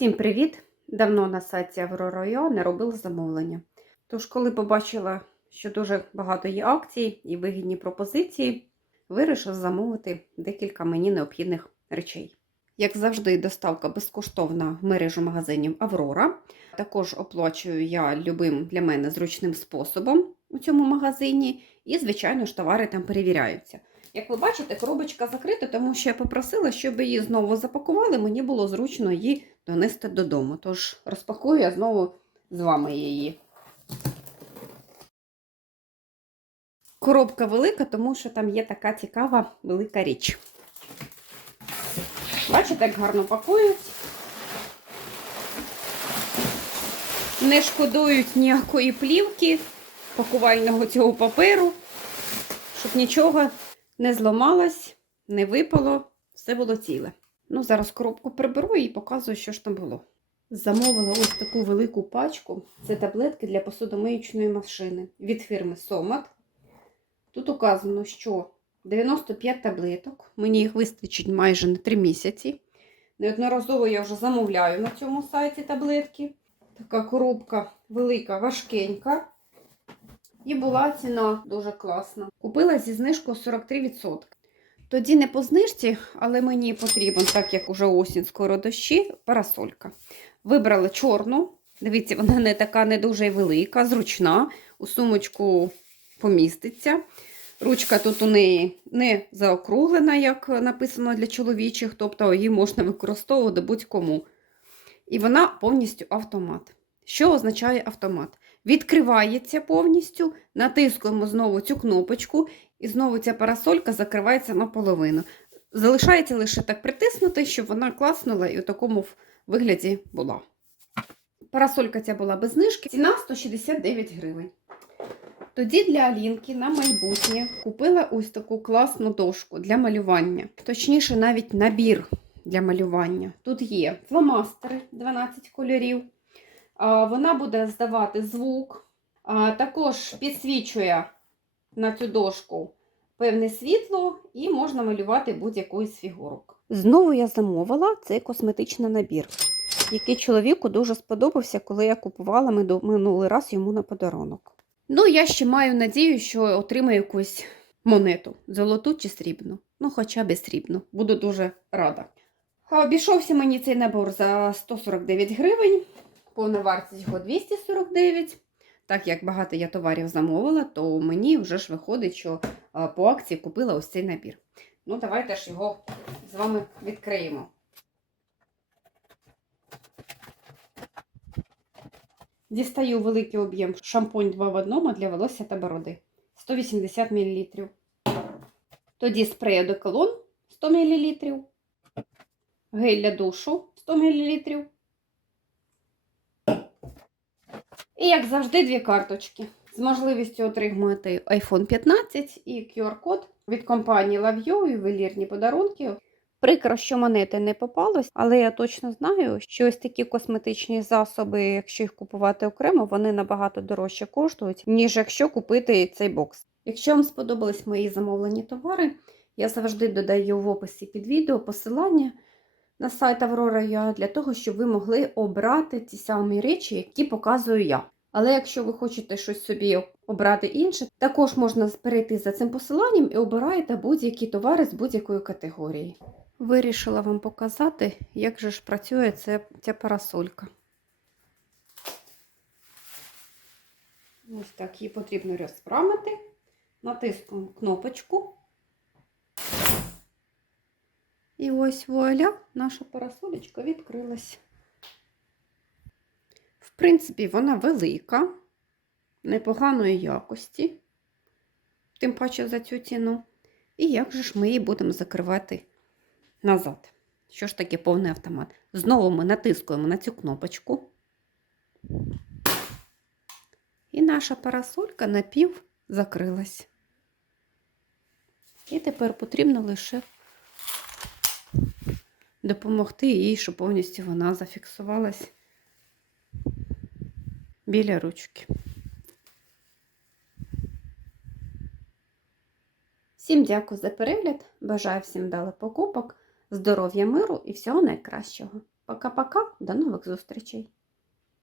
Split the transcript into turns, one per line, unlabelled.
Всім привіт! Давно на сайті Aurora.ua не робила замовлення. Тож, коли побачила, що дуже багато є акцій і вигідні пропозиції, вирішила замовити декілька мені необхідних речей. Як завжди, доставка безкоштовна в мережу магазинів Аврора. Також оплачую я любим для мене зручним способом у цьому магазині, і, звичайно ж, товари там перевіряються. Як ви бачите, коробочка закрита, тому що я попросила, щоб її знову запакували, мені було зручно її донести додому. Тож розпакую я знову з вами її. Коробка велика, тому що там є така цікава велика річ. Бачите, як гарно пакують. Не шкодують ніякої плівки, пакувального цього паперу, щоб нічого не зламалось, не випало, все було ціле. Ну, зараз коробку приберу і показую, що ж там було. Замовила ось таку велику пачку. Це таблетки для посудомиючної машини від фірми Somat. Тут указано, що 95 таблеток. Мені їх вистачить майже на 3 місяці. Неодноразово я вже замовляю на цьому сайті таблетки. Така коробка велика, важкенька. І була ціна дуже класна. Купила зі знижкою 43%. Тоді не по знижці, але мені потрібен, так як уже осінь, скоро дощі, парасолька. Вибрала чорну. Дивіться, вона не така не дуже велика, зручна. У сумочку поміститься. Ручка тут у неї не заокруглена, як написано для чоловічих, тобто її можна використовувати будь-кому. І вона повністю автомат. Що означає автомат? Відкривається повністю, натискуємо знову цю кнопочку, і знову ця парасолька закривається наполовину. Залишається лише так притиснути, щоб вона класнула і у такому вигляді була. Парасолька ця була без знижки, ціна 169 гривень. Тоді для Алінки на майбутнє купила ось таку класну дошку для малювання. Точніше, навіть набір для малювання. Тут є фломастери 12 кольорів. Вона буде здавати звук, також підсвічує на цю дошку певне світло і можна малювати будь-яку із фігурок. Знову я замовила цей косметичний набір, який чоловіку дуже сподобався, коли я купувала минулий раз йому на подарунок. Ну, я ще маю надію, що отримаю якусь монету, золоту чи срібну. Ну, хоча б срібну. Буду дуже рада. Обійшовся мені цей набор за 149 гривень, повна вартість його 249. Так як багато я товарів замовила, то мені вже ж виходить, що по акції купила ось цей набір. Ну, давайте ж його з вами відкриємо. Дістаю великий об'єм шампунь 2 в 1 для волосся та бороди 180 мл. Тоді спрей одеколон 100 мл. Гель для душу 100 мл. І, як завжди, дві карточки. З можливістю отримати iPhone 15 і QR-код від компанії LoveYou, ювелірні подарунки. Прикро, що монети не попалось, але я точно знаю, що ось такі косметичні засоби, якщо їх купувати окремо, вони набагато дорожче коштують, ніж якщо купити цей бокс. Якщо вам сподобались мої замовлені товари, я завжди додаю в описі під відео посилання на сайт Aurora.ua для того, щоб ви могли обрати ті самі речі, які показую я. Але якщо ви хочете щось собі обрати інше, також можна перейти за цим посиланням і обираєте будь-які товари з будь-якої категорії. Вирішила вам показати, як же ж працює ця, ця парасолька. Ось так, її потрібно розпрамити. Натискуємо кнопочку. І ось вуаля, наша парасолечка відкрилась. В принципі, вона велика, непоганої якості, тим паче за цю ціну. І як же ж ми її будемо закривати назад? Що ж таке повний автомат? Знову ми натискуємо на цю кнопочку. І наша парасолька напів закрилась. І тепер потрібно лише допомогти їй, щоб повністю вона зафіксувалась біля ручки. Всім дякую за перегляд. Бажаю всім дали покупок, здоров'я, миру і всього найкращого. Пока-пока, до нових зустрічей!